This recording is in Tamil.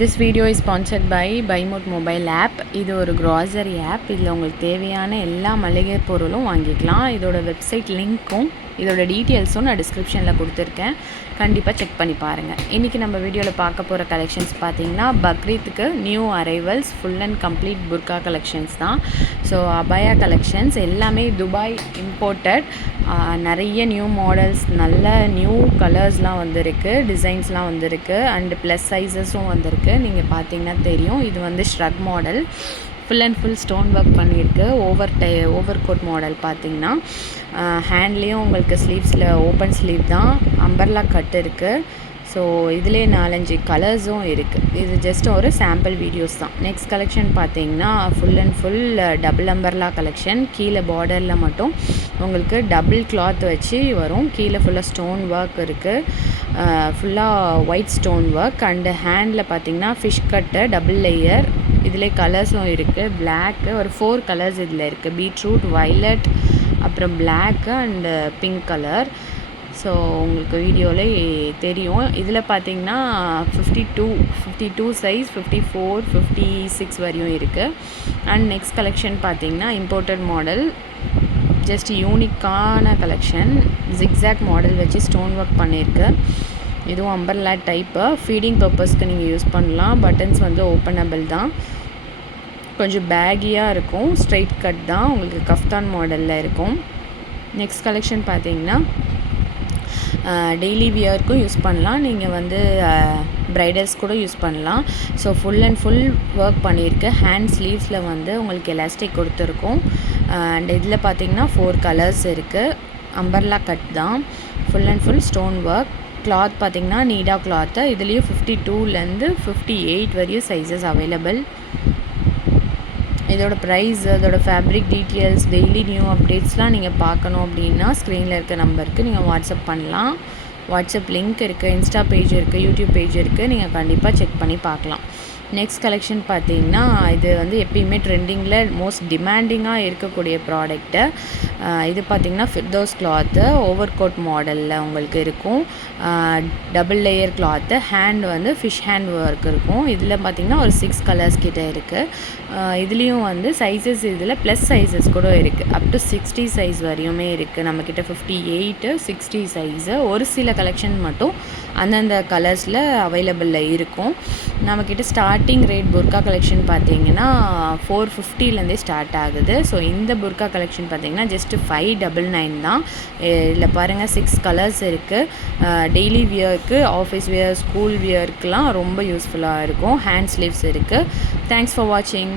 This video is sponsored by Buymode mobile app. இது ஒரு grocery app. இதில் உங்களுக்கு தேவையான எல்லா மளிகை பொருளும் வாங்கிக்கலாம். இதோட வெப்சைட் லிங்க்கும் இதோட டீட்டெயில்ஸும் நான் டிஸ்கிரிப்ஷனில் கொடுத்துருக்கேன். கண்டிப்பாக செக் பண்ணி பாருங்கள். இன்றைக்கி நம்ம வீடியோவில் பார்க்க போகிற கலெக்ஷன்ஸ் பார்த்திங்கன்னா பக்ரீத்துக்கு new arrivals full and complete புர்கா கலெக்ஷன்ஸ் தான். ஸோ அபாயா கலெக்ஷன்ஸ் எல்லாமே துபாய் இம்போர்ட்டட். நிறைய நியூ மாடல்ஸ், நல்ல நியூ கலர்ஸ்லாம் வந்திருக்கு, டிசைன்ஸ்லாம் வந்திருக்கு, அண்டு ப்ளஸ் சைஸஸும் வந்திருக்கு. நீங்கள் பார்த்தீங்கன்னா தெரியும், இது வந்து shrug model, full and full stone work பண்ணியிருக்கு. ஓவர் கோட் மாடல் பார்த்திங்கன்னா ஹேண்ட்லேயும் உங்களுக்கு ஸ்லீவ்ஸில் ஓப்பன் ஸ்லீவ் தான், அம்பர்லா கட் இருக்குது. ஸோ இதிலே 4-5 கலர்ஸும் இருக்குது. இது ஜஸ்ட் ஒரு சாம்பிள் வீடியோஸ் தான். நெக்ஸ்ட் கலெக்ஷன் பார்த்திங்கன்னா full and full double umbrella collection. கீழே பார்டரில் மட்டும் உங்களுக்கு டபுள் கிளாத் வச்சு வரும். கீழே ஃபுல்லாக ஸ்டோன் ஒர்க் இருக்குது, ஃபுல்லாக white stone work. And handle பார்த்திங்கன்னா ஃபிஷ் கட்டு டபுள் லேயர். இதிலே கலர்ஸும் இருக்குது. பிளாக்கு ஒரு 4 கலர்ஸ் இதில் இருக்குது. பீட்ரூட், வைலட், அப்புறம் black and pink colour. So உங்களுக்கு வீடியோவில் தெரியும். இதில் பார்த்திங்கன்னா 52 சைஸ், 54, 56 வரையும் இருக்குது. அண்ட் நெக்ஸ்ட் கலெக்ஷன் பார்த்திங்கன்னா இம்போர்ட்டட் மாடல், ஜஸ்ட் யூனிக்கான கலெக்ஷன். ஜிக்ஸாக் மாடல் வச்சு ஸ்டோன் ஒர்க் பண்ணியிருக்கு. இதுவும் அம்பர்லா டைப்பு. ஃபீடிங் பர்பஸ்க்கு நீங்கள் யூஸ் பண்ணலாம். பட்டன்ஸ் வந்து ஓப்பனபிள் தான். கொஞ்சம் பேகியாக இருக்கும். ஸ்ட்ரைட் கட் தான், உங்களுக்கு கஃப்தான் மாடலில் இருக்கும். நெக்ஸ்ட் கலெக்ஷன் பார்த்தீங்கன்னா டெய்லி வியர்க்கும் யூஸ் பண்ணலாம். நீங்கள் வந்து ப்ரைடல்ஸ் கூட யூஸ் பண்ணலாம். So full and full work பண்ணியிருக்கு. ஹேண்ட் ஸ்லீவ்ஸில் வந்து உங்களுக்கு எலாஸ்டிக் கொடுத்துருக்கும். அண்ட் இதில் பார்த்தீங்கன்னா 4 கலர்ஸ் இருக்குது. அம்பர்லா கட் தான், full and full stone work. Cloth பார்த்திங்கன்னா நீடா கிளாத்து. இதுலேயும் 52லேருந்து 58 வரையும் சைஸஸ் அவைலபிள். இதோட ப்ரைஸ், அதோட ஃபேப்ரிக் டீட்டெயில்ஸ், டெய்லி நியூ அப்டேட்ஸ்லாம் நீங்கள் பார்க்கணும் அப்படின்னா ஸ்க்ரீனில் இருக்க நம்பருக்கு நீங்கள் வாட்ஸ்அப் பண்ணலாம். வாட்ஸ்அப் லிங்க் இருக்குது, இன்ஸ்டா பேஜ் இருக்குது, யூடியூப் பேஜ் இருக்குது. நீங்கள் கண்டிப்பாக செக் பண்ணி பார்க்கலாம். நெக்ஸ்ட் கலெக்ஷன் பார்த்தீங்கன்னா இது வந்து எப்பயுமே ட்ரெண்டிங்கில் மோஸ்ட் டிமாண்டிங்காக இருக்கக்கூடிய ப்ராடக்ட்டு. இது பார்த்திங்கன்னா ஃபிர்தோஸ் கிளாத்து, ஓவர் கோட் மாடலில் உங்களுக்கு இருக்கும். Double layer cloth. ஹேண்ட் வந்து ஃபிஷ் ஹேண்ட் ஒர்க் இருக்கும். இதில் பார்த்திங்கன்னா ஒரு 6 கலர்ஸ் கிட்டே இருக்குது. இதுலேயும் வந்து சைஸஸ் இதில் ப்ளஸ் சைஸஸ் கூட இருக்குது. அப் டு 60 சைஸ் வரையுமே இருக்குது. நம்மக்கிட்ட 58, 60 சைஸு. ஒரு சில கலெக்ஷன் மட்டும் அந்தந்த கலர்ஸில் அவைலபிளில் இருக்கும். நம்மக்கிட்ட ஸ்டார்டிங் ரேட் புர்கா கலெக்ஷன் பார்த்தீங்கன்னா 450லேருந்தே ஸ்டார்ட் ஆகுது. ஸோ இந்த புர்கா கலெக்ஷன் பார்த்தீங்கன்னா ஜஸ்ட்டு 599 தான். இதில் பாருங்கள் 6 கலர்ஸ் இருக்குது. டெய்லி வியருக்கு, ஆஃபீஸ் வியர், ஸ்கூல் வியருக்குலாம் ரொம்ப யூஸ்ஃபுல்லாக இருக்கும். ஹேண்ட் ஸ்லீவ்ஸ் இருக்குது. தேங்க்ஸ் ஃபார் வாட்சிங்.